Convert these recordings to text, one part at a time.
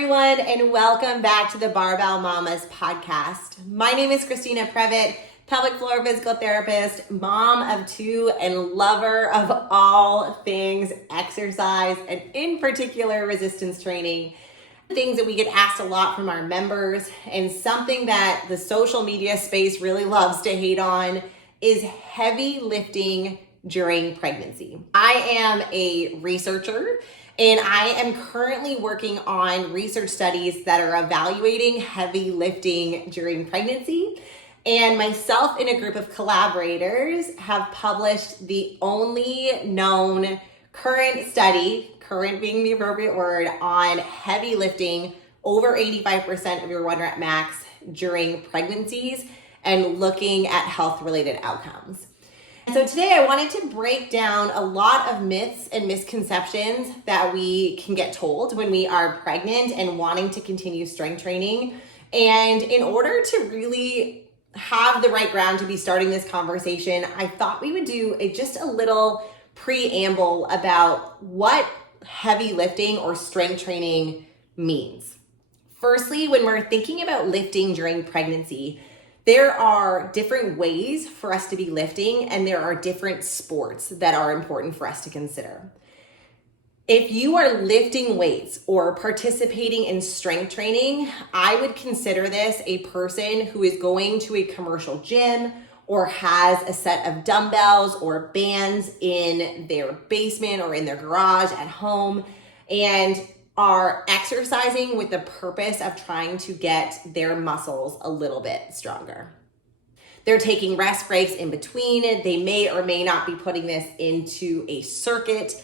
everyone, and welcome back to the Barbell Mamas podcast. My name is Christina Previtt, pelvic floor physical therapist, mom of two, and lover of all things exercise, and in particular, resistance training. Things that we get asked a lot from our members, and something that the social media space really loves to hate on is heavy lifting during pregnancy. I am a researcher, and I am currently working on research studies that are evaluating heavy lifting during pregnancy. And myself and a group of collaborators have published the only known current study, current being the appropriate word, on heavy lifting over 85% of your 1 rep max during pregnancies and looking at health-related outcomes. So today I wanted to break down a lot of myths and misconceptions that we can get told when we are pregnant and wanting to continue strength training. And in order to really have the right ground to be starting this conversation, I thought we would do just a little preamble about what heavy lifting or strength training means. Firstly, when we're thinking about lifting during pregnancy, there are different ways for us to be lifting, and there are different sports that are important for us to consider. If you are lifting weights or participating in strength training, I would consider this a person who is going to a commercial gym or has a set of dumbbells or bands in their basement or in their garage at home and are exercising with the purpose of trying to get their muscles a little bit stronger. They're taking rest breaks in between. They may or may not be putting this into a circuit,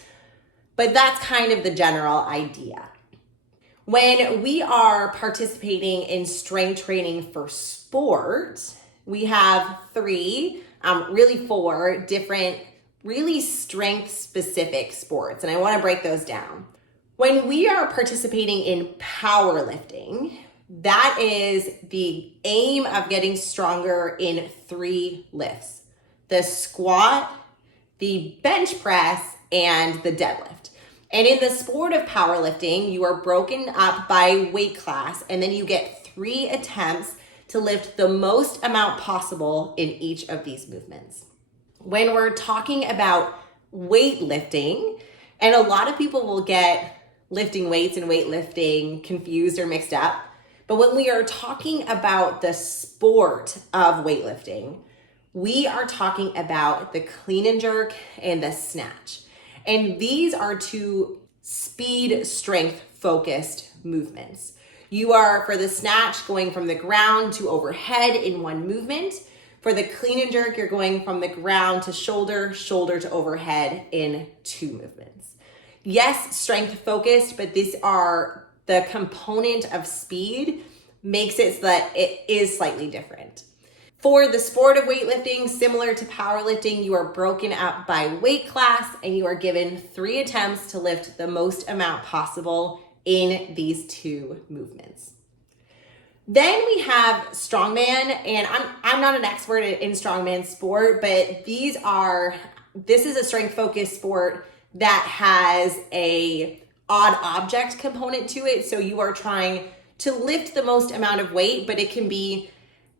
but that's kind of the general idea. When we are participating in strength training for sport, we have four different, really strength-specific sports, and I want to break those down. When we are participating in powerlifting, that is the aim of getting stronger in 3 lifts: the squat, the bench press, and the deadlift. And in the sport of powerlifting, you are broken up by weight class, and then you get 3 attempts to lift the most amount possible in each of these movements. When we're talking about weightlifting, and a lot of people will get lifting weights and weightlifting confused or mixed up, but when we are talking about the sport of weightlifting, we are talking about the clean and jerk and the snatch. And these are 2 speed strength focused movements. You are, for the snatch, going from the ground to overhead in 1 movement. For the clean and jerk, you're going from the ground to shoulder, shoulder to overhead in 2 movements. Yes, strength focused, but these are the component of speed makes it so that it is slightly different. For the sport of weightlifting, similar to powerlifting, you are broken up by weight class and you are given 3 attempts to lift the most amount possible in these 2 movements. Then we have strongman, and I'm not an expert in strongman sport, but this is a strength focused sport that has a odd object component to it. So you are trying to lift the most amount of weight, but it can be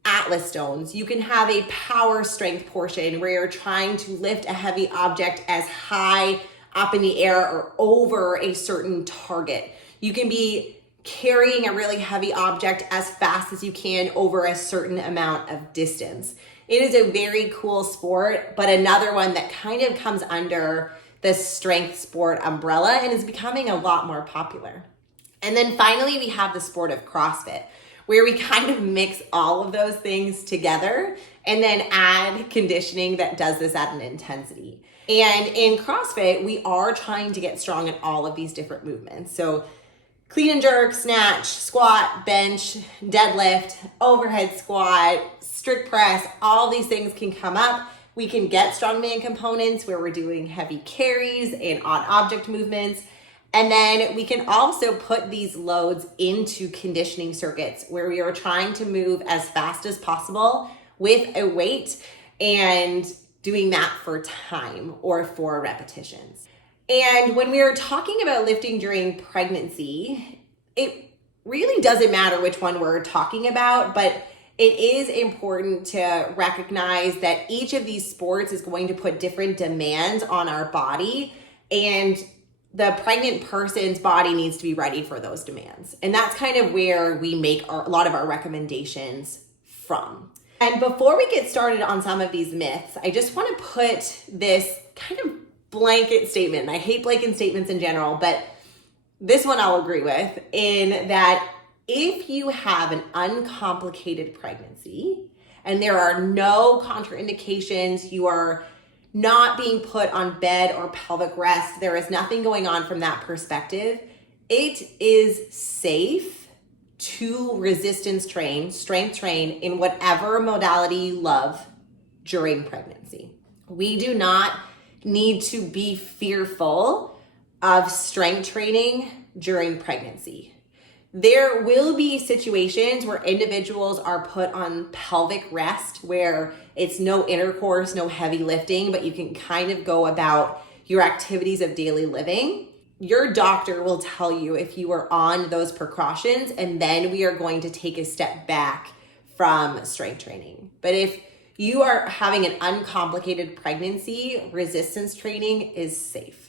Atlas stones. You can have a power strength portion where you're trying to lift a heavy object as high up in the air or over a certain target. You can be carrying a really heavy object as fast as you can over a certain amount of distance. It is a very cool sport, but another one that kind of comes under the strength sport umbrella and is becoming a lot more popular. And then finally, we have the sport of CrossFit, where we kind of mix all of those things together and then add conditioning that does this at an intensity. And in CrossFit, we are trying to get strong in all of these different movements. So clean and jerk, snatch, squat, bench, deadlift, overhead squat, strict press, all these things can come up. We can get strongman components where we're doing heavy carries and odd object movements. And then we can also put these loads into conditioning circuits where we are trying to move as fast as possible with a weight and doing that for time or for repetitions. And when we are talking about lifting during pregnancy, it really doesn't matter which one we're talking about, but it is important to recognize that each of these sports is going to put different demands on our body, and the pregnant person's body needs to be ready for those demands. And that's kind of where we make a lot of our recommendations from. And before we get started on some of these myths, I just want to put this kind of blanket statement. And I hate blanket statements in general, but this one I'll agree with, in that if you have an uncomplicated pregnancy and there are no contraindications, you are not being put on bed or pelvic rest, there is nothing going on from that perspective, it is safe to resistance train, strength train in whatever modality you love during pregnancy. We do not need to be fearful of strength training during pregnancy. There will be situations where individuals are put on pelvic rest, where it's no intercourse, no heavy lifting, but you can kind of go about your activities of daily living. Your doctor will tell you if you are on those precautions, and then we are going to take a step back from strength training. But if you are having an uncomplicated pregnancy, resistance training is safe.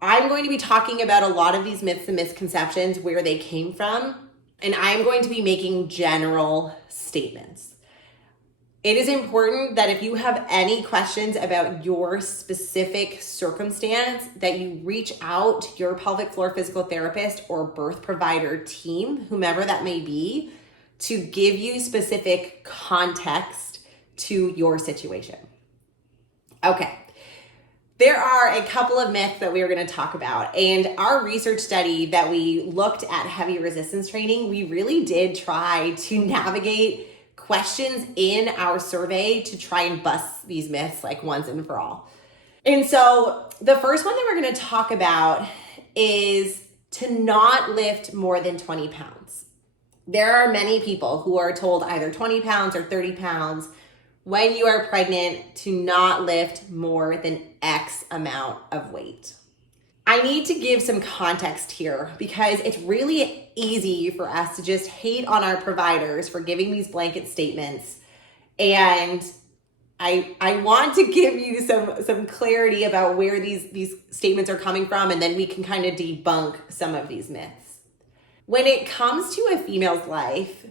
I'm going to be talking about a lot of these myths and misconceptions, where they came from, and I'm going to be making general statements. It is important that if you have any questions about your specific circumstance, that you reach out to your pelvic floor physical therapist or birth provider team, whomever that may be, to give you specific context to your situation. Okay. There are a couple of myths that we are going to talk about, and our research study that we looked at heavy resistance training, we really did try to navigate questions in our survey to try and bust these myths like once and for all. And so the first one that we're going to talk about is to not lift more than 20 pounds. There are many people who are told either 20 pounds or 30 pounds when you are pregnant to not lift more than X amount of weight. I need to give some context here, because it's really easy for us to just hate on our providers for giving these blanket statements. And I want to give you some clarity about where these statements are coming from, and then we can kind of debunk some of these myths. When it comes to a female's life,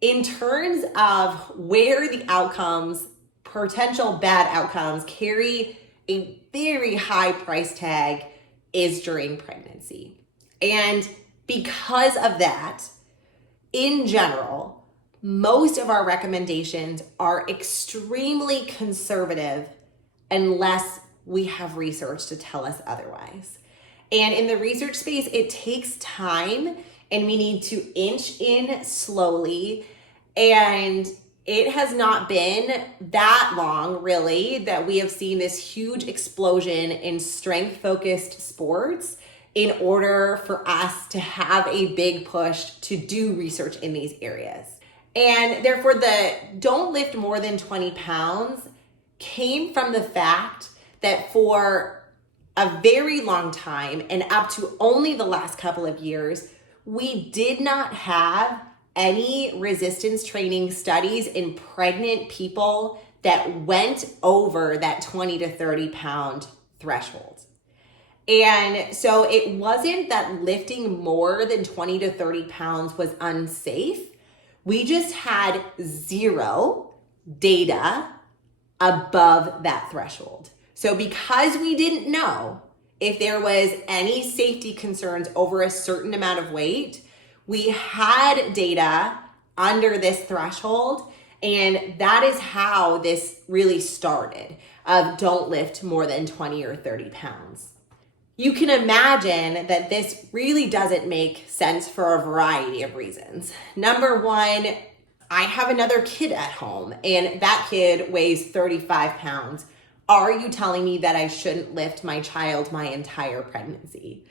in terms of where the outcomes, potential bad outcomes, carry a very high price tag, is during pregnancy. And because of that, in general, most of our recommendations are extremely conservative unless we have research to tell us otherwise. And in the research space, it takes time, and we need to inch in slowly. And it has not been that long, really, that we have seen this huge explosion in strength-focused sports in order for us to have a big push to do research in these areas. And therefore, the don't lift more than 20 pounds came from the fact that for a very long time, and up to only the last couple of years, we did not have any resistance training studies in pregnant people that went over that 20 to 30 pound threshold. And so it wasn't that lifting more than 20 to 30 pounds was unsafe. We just had zero data above that threshold. So because we didn't know if there was any safety concerns over a certain amount of weight, we had data under this threshold, and that is how this really started, of don't lift more than 20 or 30 pounds. You can imagine that this really doesn't make sense for a variety of reasons. Number one, I have another kid at home, and that kid weighs 35 pounds. Are you telling me that I shouldn't lift my child my entire pregnancy?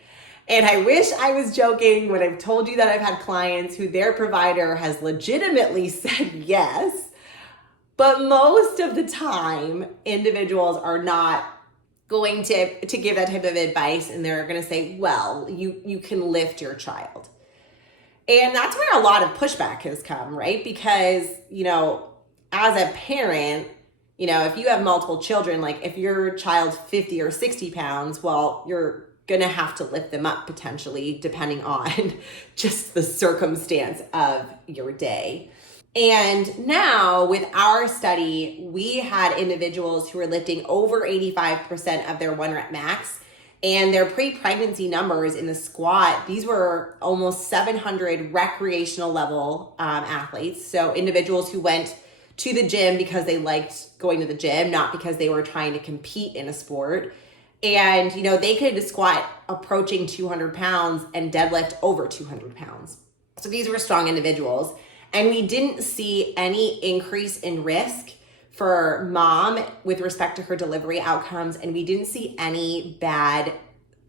And I wish I was joking when I've told you that I've had clients who their provider has legitimately said yes, but most of the time, individuals are not going to give that type of advice, and they're going to say, well, you can lift your child. And that's where a lot of pushback has come, right? Because, as a parent, if you have multiple children, like if your child's 50 or 60 pounds, well, you're going to have to lift them up potentially, depending on just the circumstance of your day. And now with our study, we had individuals who were lifting over 85% of their 1 rep max, and their pre-pregnancy numbers in the squat, these were almost 700 recreational level athletes. So individuals who went to the gym because they liked going to the gym, not because they were trying to compete in a sport. And, they could squat approaching 200 pounds and deadlift over 200 pounds. So these were strong individuals. And we didn't see any increase in risk for mom with respect to her delivery outcomes. And we didn't see any bad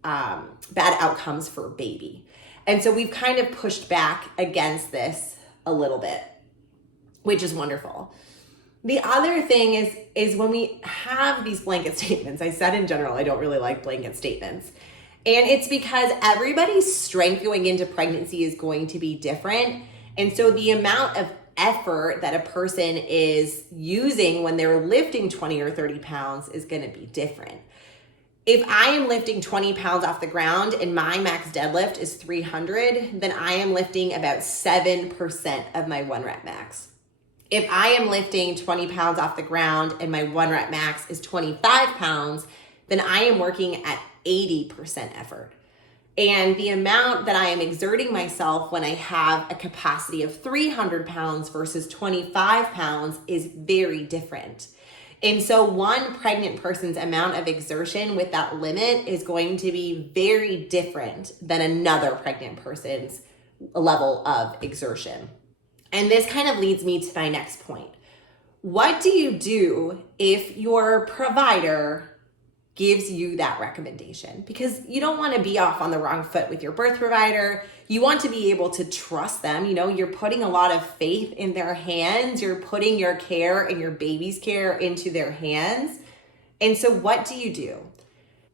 outcomes for baby. And so we've kind of pushed back against this a little bit, which is wonderful. The other thing is when we have these blanket statements, I said in general, I don't really like blanket statements. And it's because everybody's strength going into pregnancy is going to be different. And so the amount of effort that a person is using when they're lifting 20 or 30 pounds is going to be different. If I am lifting 20 pounds off the ground and my max deadlift is 300, then I am lifting about 7% of my 1 rep max. If I am lifting 20 pounds off the ground and my 1 rep max is 25 pounds, then I am working at 80% effort. And the amount that I am exerting myself when I have a capacity of 300 pounds versus 25 pounds is very different. And so one pregnant person's amount of exertion with that limit is going to be very different than another pregnant person's level of exertion. And this kind of leads me to my next point. What do you do if your provider gives you that recommendation? Because you don't want to be off on the wrong foot with your birth provider. You want to be able to trust them. You're putting a lot of faith in their hands. You're putting your care and your baby's care into their hands. And so what do you do?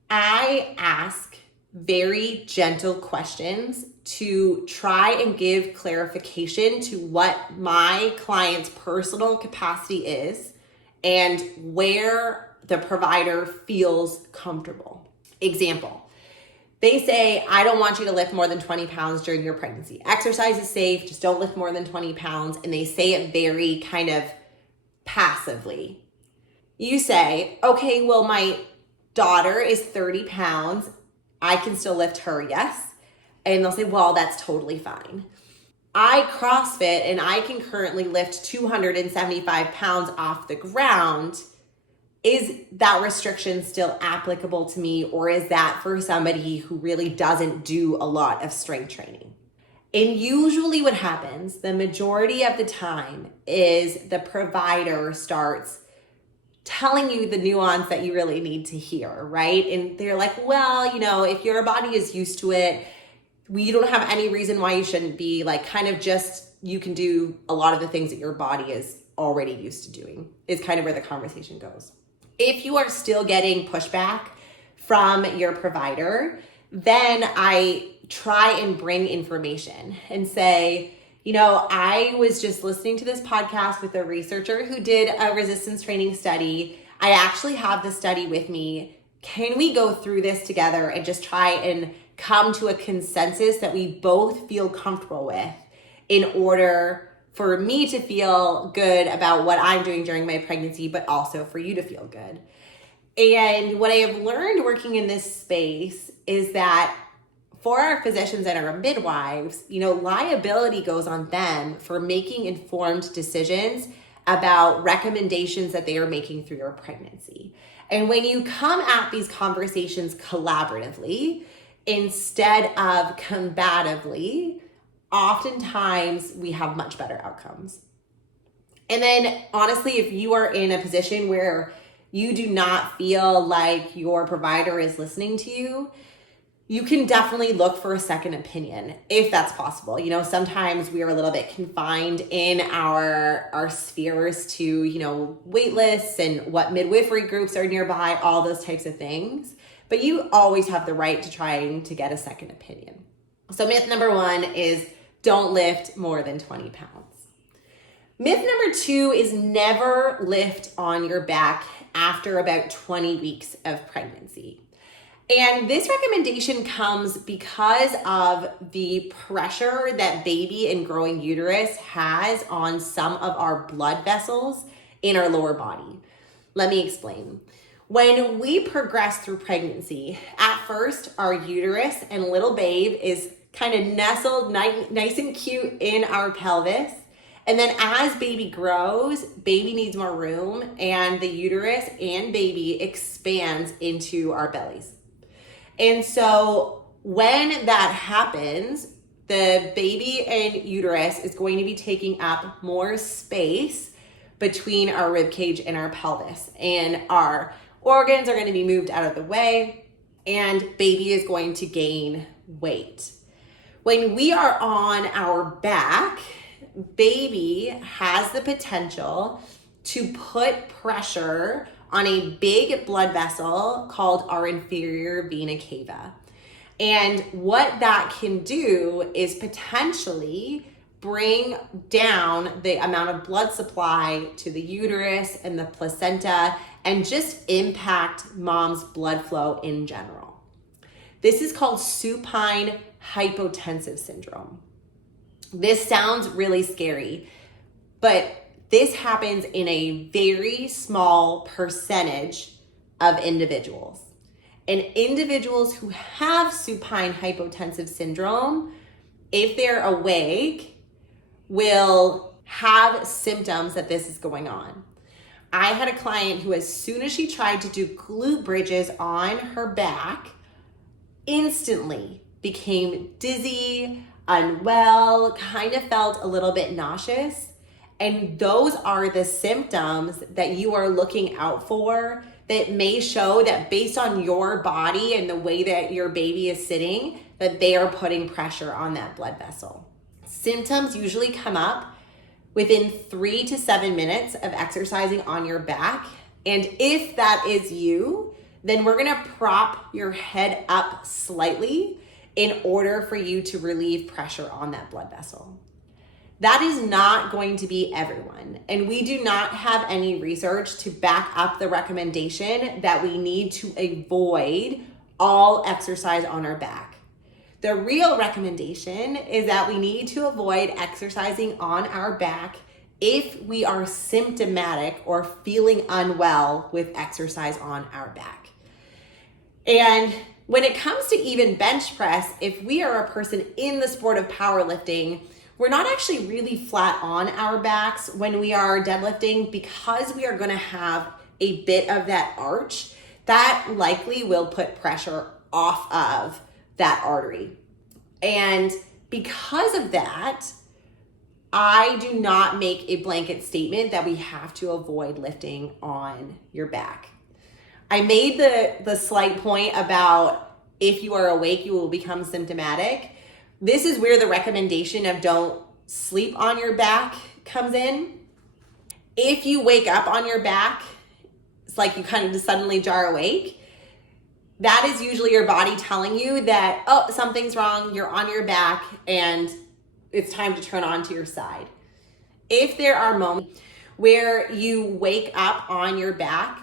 I ask very gentle questions to try and give clarification to what my client's personal capacity is and where the provider feels comfortable. Example, they say, I don't want you to lift more than 20 pounds during your pregnancy. Exercise is safe, just don't lift more than 20 pounds. And they say it very kind of passively. You say, okay, well, my daughter is 30 pounds. I can still lift her, yes? And they'll say, well, that's totally fine. I CrossFit and I can currently lift 275 pounds off the ground. Is that restriction still applicable to me, or is that for somebody who really doesn't do a lot of strength training? And usually what happens the majority of the time is the provider starts telling you the nuance that you really need to hear, right? And they're like, well, if your body is used to it, we don't have any reason why you shouldn't be, like, kind of just, you can do a lot of the things that your body is already used to doing, is kind of where the conversation goes. If you are still getting pushback from your provider, then I try and bring information and say, I was just listening to this podcast with a researcher who did a resistance training study. I actually have the study with me. Can we go through this together and just try and come to a consensus that we both feel comfortable with in order for me to feel good about what I'm doing during my pregnancy, but also for you to feel good. And what I have learned working in this space is that for our physicians and our midwives, liability goes on them for making informed decisions about recommendations that they are making through your pregnancy. And when you come at these conversations collaboratively instead of combatively, oftentimes we have much better outcomes. And then honestly, if you are in a position where you do not feel like your provider is listening to you, you can definitely look for a second opinion if that's possible. Sometimes we are a little bit confined in our spheres to, wait lists and what midwifery groups are nearby, all those types of things. But you always have the right to trying to get a second opinion. So myth number 1 is don't lift more than 20 pounds. Myth number 2 is never lift on your back after about 20 weeks of pregnancy. And this recommendation comes because of the pressure that baby and growing uterus has on some of our blood vessels in our lower body. Let me explain. When we progress through pregnancy, at first our uterus and little babe is kind of nestled nice and cute in our pelvis. And then as baby grows, baby needs more room and the uterus and baby expands into our bellies. And so when that happens, the baby and uterus is going to be taking up more space between our rib cage and our pelvis, and our organs are going to be moved out of the way, and baby is going to gain weight. When we are on our back, baby has the potential to put pressure on a big blood vessel called our inferior vena cava. And what that can do is potentially bring down the amount of blood supply to the uterus and the placenta and just impact mom's blood flow in general. This is called supine hypotensive syndrome. This sounds really scary, but this happens in a very small percentage of individuals. And individuals who have supine hypotensive syndrome, if they're awake, will have symptoms that this is going on. I had a client who, as soon as she tried to do glute bridges on her back, instantly became dizzy, unwell, kind of felt a little bit nauseous. And those are the symptoms that you are looking out for that may show that based on your body and the way that your baby is sitting, that they are putting pressure on that blood vessel. Symptoms usually come up within 3 to 7 minutes of exercising on your back. And if that is you, then we're gonna prop your head up slightly in order for you to relieve pressure on that blood vessel. That is not going to be everyone. And we do not have any research to back up the recommendation that we need to avoid all exercise on our back. The real recommendation is that we need to avoid exercising on our back if we are symptomatic or feeling unwell with exercise on our back. And when it comes to even bench press, if we are a person in the sport of powerlifting, we're not actually really flat on our backs when we are deadlifting, because we are going to have a bit of that arch that likely will put pressure off of that artery. And because of that, I do not make a blanket statement that we have to avoid lifting on your back. I made the slight point about if you are awake, you will become symptomatic. This is where the recommendation of don't sleep on your back comes in. If you wake up on your back, it's like you kind of just suddenly jar awake. That is usually your body telling you that, oh, something's wrong, you're on your back, and it's time to turn on to your side. If there are moments where you wake up on your back,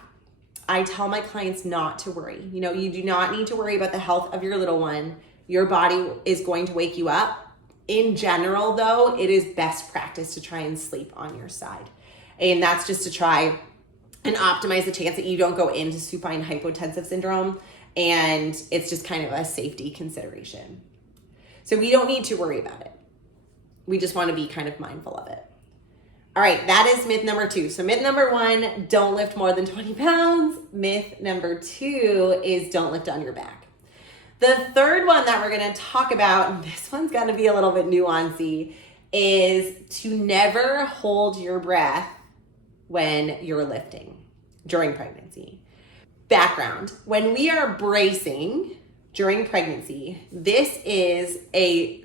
I tell my clients not to worry. You know, you do not need to worry about the health of your little one. Your body is going to wake you up. In general, though, it is best practice to try and sleep on your side. And that's just to try and optimize the chance that you don't go into supine hypotensive syndrome. And it's just kind of a safety consideration. So we don't need to worry about it. We just want to be kind of mindful of it. All right, that is myth number 2. So myth number 1, don't lift more than 20 pounds. Myth number 2 is don't lift on your back. The third one that we're going to talk about, and this one's going to be a little bit nuancy, is to never hold your breath when you're lifting during pregnancy. Background: when we are bracing during pregnancy, this is a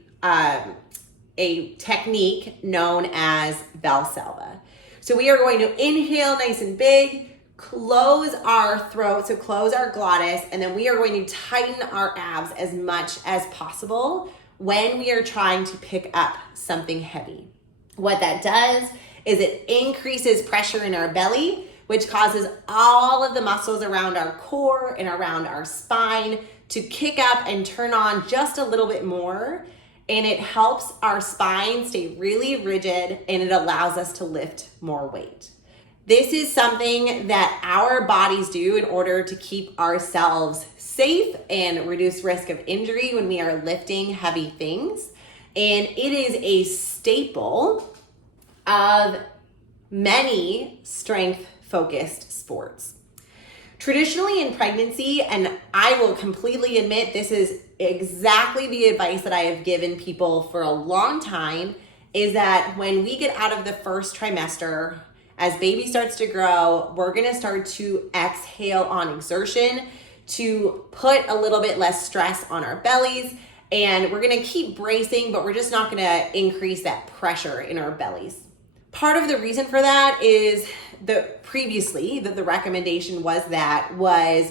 technique known as Valsalva. So we are going to inhale nice and big, close our throat, so close our glottis, and then we are going to tighten our abs as much as possible when we are trying to pick up something heavy. What that does is it increases pressure in our belly, which causes all of the muscles around our core and around our spine to kick up and turn on just a little bit more. And it helps our spine stay really rigid, and it allows us to lift more weight. This is something that our bodies do in order to keep ourselves safe and reduce risk of injury when we are lifting heavy things. And it is a staple of many strength-focused sports. Traditionally in pregnancy, and I will completely admit this is exactly the advice that I have given people for a long time, is that when we get out of the first trimester, as baby starts to grow, we're gonna start to exhale on exertion to put a little bit less stress on our bellies, and we're gonna keep bracing, but we're just not gonna increase that pressure in our bellies. Part of the reason for that is the recommendation was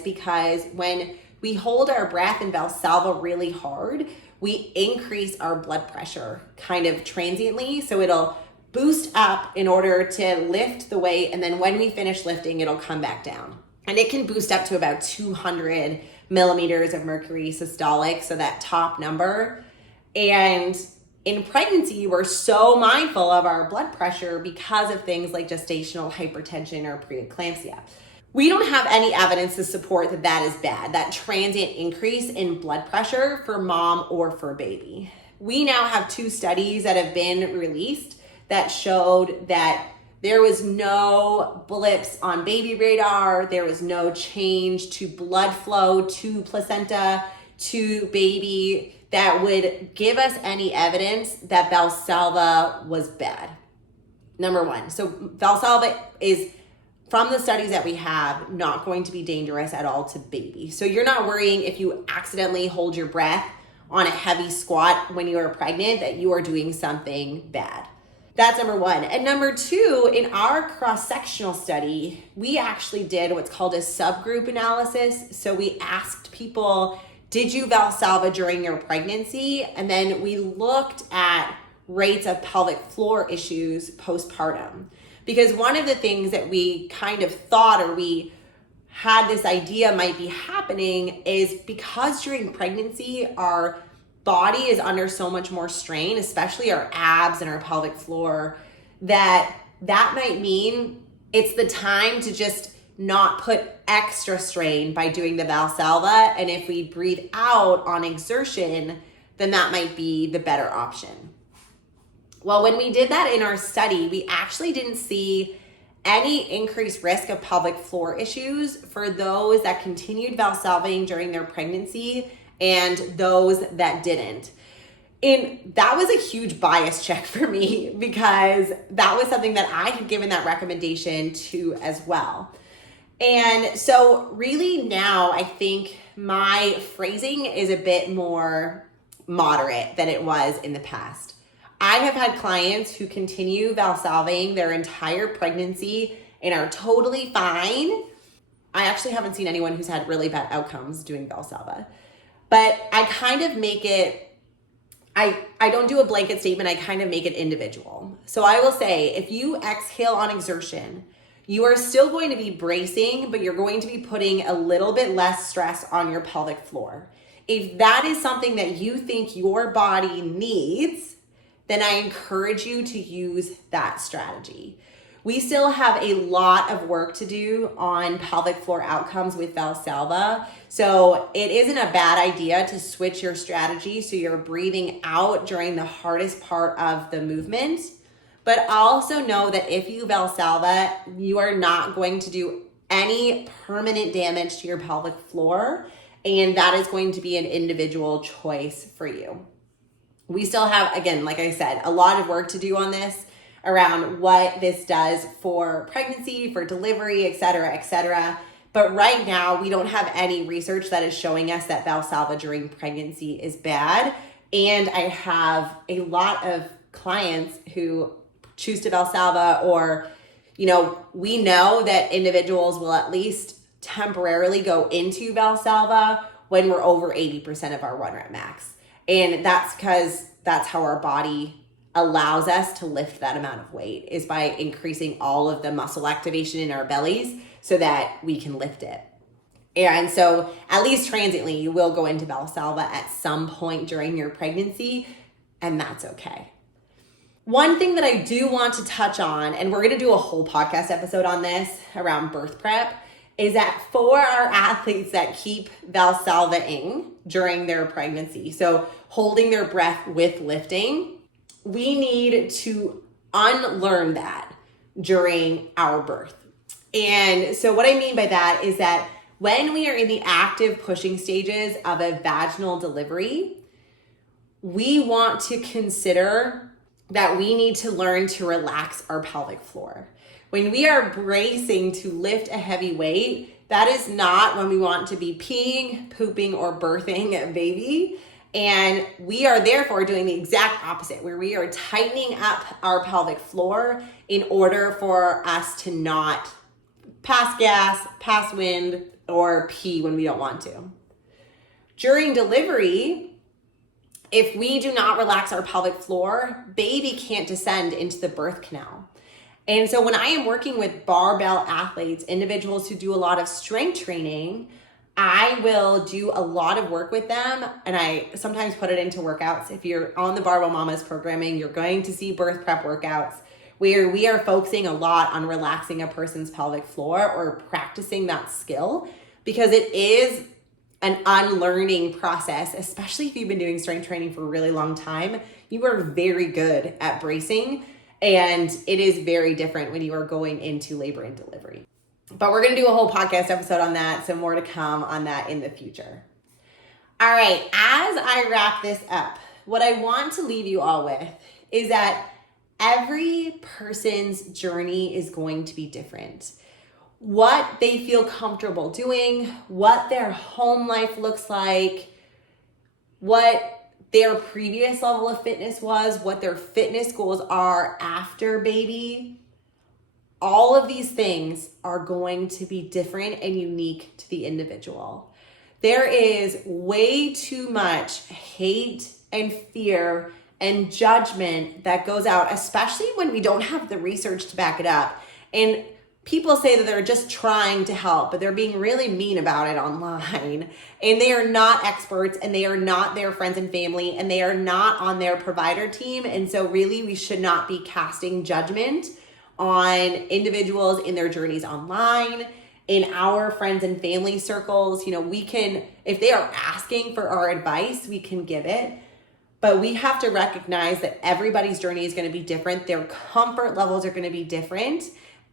because when we hold our breath in Valsalva really hard, we increase our blood pressure kind of transiently. So it'll boost up in order to lift the weight, and then when we finish lifting, it'll come back down. And it can boost up to about 200 millimeters of mercury systolic, so that top number. And in pregnancy, we're so mindful of our blood pressure because of things like gestational hypertension or preeclampsia. We don't have any evidence to support that that is bad, that transient increase in blood pressure for mom or for baby. We now have 2 studies that have been released that showed that there was no blips on baby radar, there was no change to blood flow to placenta to baby that would give us any evidence that Valsalva was bad. Number one, so Valsalva is, from the studies that we have, not going to be dangerous at all to baby. So you're not worrying if you accidentally hold your breath on a heavy squat when you are pregnant that you are doing something bad. That's number one. And number two, in our cross-sectional study, we actually did what's called a subgroup analysis. So we asked people, did you Valsalva during your pregnancy? And then we looked at rates of pelvic floor issues postpartum. Because one of the things that we kind of thought, or we had this idea might be happening, is because during pregnancy, our body is under so much more strain, especially our abs and our pelvic floor, that might mean it's the time to just not put extra strain by doing the Valsalva. And if we breathe out on exertion, then that might be the better option. Well, when we did that in our study, we actually didn't see any increased risk of pelvic floor issues for those that continued Valsalving during their pregnancy and those that didn't. And that was a huge bias check for me, because that was something that I had given that recommendation to as well. And so really now I think my phrasing is a bit more moderate than it was in the past. I have had clients who continue Valsalving their entire pregnancy and are totally fine. I actually haven't seen anyone who's had really bad outcomes doing Valsalva. But I kind of make it, I don't do a blanket statement, I kind of make it individual. So I will say, if you exhale on exertion, you are still going to be bracing, but you're going to be putting a little bit less stress on your pelvic floor. If that is something that you think your body needs, then I encourage you to use that strategy. We still have a lot of work to do on pelvic floor outcomes with Valsalva. So it isn't a bad idea to switch your strategy so you're breathing out during the hardest part of the movement. But also know that if you Valsalva, you are not going to do any permanent damage to your pelvic floor, and that is going to be an individual choice for you. We still have, again, like I said, a lot of work to do on this around what this does for pregnancy, for delivery, et cetera. But right now, we don't have any research that is showing us that Valsalva during pregnancy is bad. And I have a lot of clients who choose to Valsalva, or, we know that individuals will at least temporarily go into Valsalva when we're over 80% of our 1 rep max. And that's because that's how our body allows us to lift that amount of weight, is by increasing all of the muscle activation in our bellies so that we can lift it. And so at least transiently, you will go into Valsalva at some point during your pregnancy, and that's okay. One thing that I do want to touch on, and we're going to do a whole podcast episode on this around birth prep, is that for our athletes that keep Valsalva-ing during their pregnancy, so holding their breath with lifting, we need to unlearn that during our birth. And so what I mean by that is that when we are in the active pushing stages of a vaginal delivery, we want to consider that we need to learn to relax our pelvic floor. When we are bracing to lift a heavy weight, that is not when we want to be peeing, pooping, or birthing a baby. And we are therefore doing the exact opposite, where we are tightening up our pelvic floor in order for us to not pass gas, pass wind, or pee when we don't want to. During delivery, if we do not relax our pelvic floor, baby can't descend into the birth canal. And so when I am working with barbell athletes, individuals who do a lot of strength training, I will do a lot of work with them, and I sometimes put it into workouts. If you're on the Barbell Mamas programming, you're going to see birth prep workouts where we are focusing a lot on relaxing a person's pelvic floor or practicing that skill, because it is an unlearning process, especially if you've been doing strength training for a really long time. You are very good at bracing, and it is very different when you are going into labor and delivery. But we're going to do a whole podcast episode on that, so more to come on that in the future. All right, as I wrap this up, what I want to leave you all with is that every person's journey is going to be different. What they feel comfortable doing, what their home life looks like, what their previous level of fitness was, what their fitness goals are after baby. All of these things are going to be different and unique to the individual. There is way too much hate and fear and judgment that goes out, especially when we don't have the research to back it up. And people say that they're just trying to help, but they're being really mean about it online. And they are not experts, and they are not their friends and family, and they are not on their provider team. And so really, we should not be casting judgment on individuals in their journeys online, in our friends and family circles. You know, we can, if they are asking for our advice, we can give it. But we have to recognize that everybody's journey is going to be different. Their comfort levels are going to be different.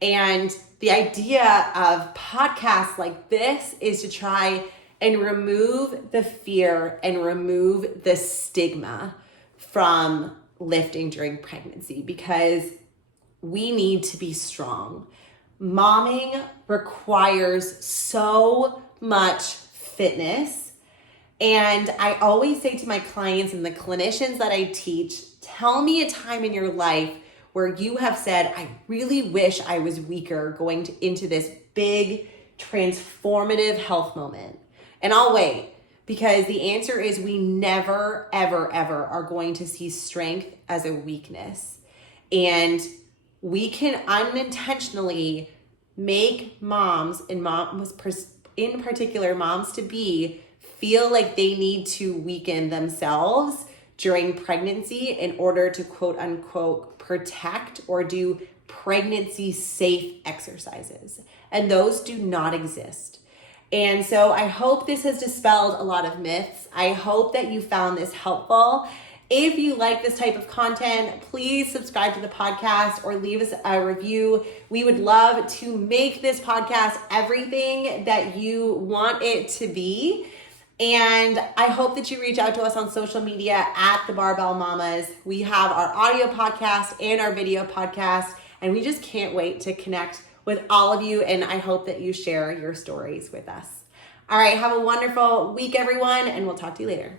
And the idea of podcasts like this is to try and remove the fear and remove the stigma from lifting during pregnancy, because we need to be strong. Momming requires so much fitness. And I always say to my clients and the clinicians that I teach, tell me a time in your life where you have said, I really wish I was weaker going into this big transformative health moment. And I'll wait, because the answer is we never, ever, ever are going to see strength as a weakness. And we can unintentionally make moms, and moms in particular, moms to be, feel like they need to weaken themselves during pregnancy in order to quote unquote protect or do pregnancy safe exercises. And those do not exist. And so I hope this has dispelled a lot of myths. I hope that you found this helpful. If you like this type of content, please subscribe to the podcast or leave us a review. We would love to make this podcast everything that you want it to be. And I hope that you reach out to us on social media at the Barbell Mamas. We have our audio podcast and our video podcast, and we just can't wait to connect with all of you. And I hope that you share your stories with us. All right, have a wonderful week, everyone, and we'll talk to you later.